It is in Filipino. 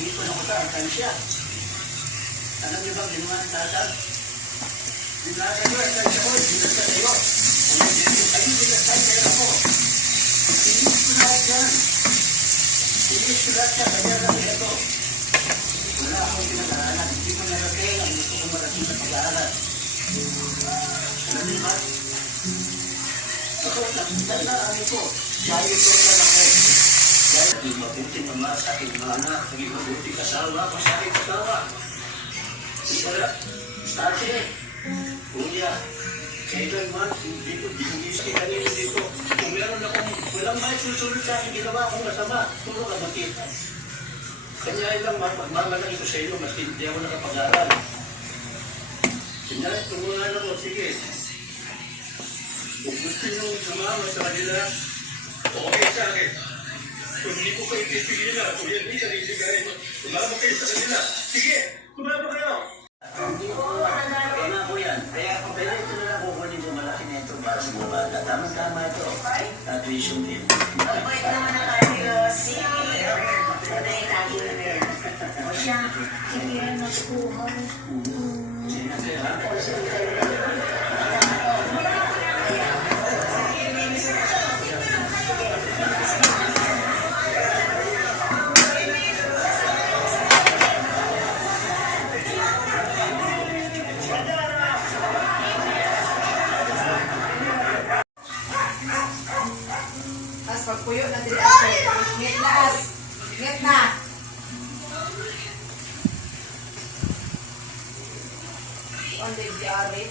dito na ko sa alkansya. Alam niyo bang ginawa ng tatag? Dinasa niyo, alkansya ko, dinasa kayo. Kung hindi kayo, dinasa kayo ako. Inis ko lahat yan. Inis ko lahat yan, kanya lang ito. Wala akong pinag-aaral. Hindi ko narating ang gusto ko marating sa pag-aaral. Alam niyo ba? Ako, nagdala ko. Dahil ito na ako. Dahil di mabuting ama sa aking mga anak, naging mabuting asawa ko sa aking asawa. Isara, ate, kuya, kailanman, hindi ko sa kanino dito. Kung meron akong walang may susunod sa aking ginawa akong masama, puro ka makita. Kanya lang magmamalang ito sa iyo, maski hindi ako nakapag-aral. Kanya, tumulan ako, sige. Kung gusto nyo sumama sa kanila, okay sa akin. Kung hindi ko kayo pipigil na, kung yan hindi sarili kayo, sumama kayo sa kanila. Sige, sumama kayo. Hindi ko kaya po yan. Kaya ito na lang kukunin ko malaki na ito para sa mga bata. Tama-tama ito. Tuition din. Mabait naman ang kayo. Sige. Mabait tayo na rin. O siya, sige, magkuha. Sige, ha? Tapos pagpuyo na din as. Ngit na as. Ngit na. On the diary.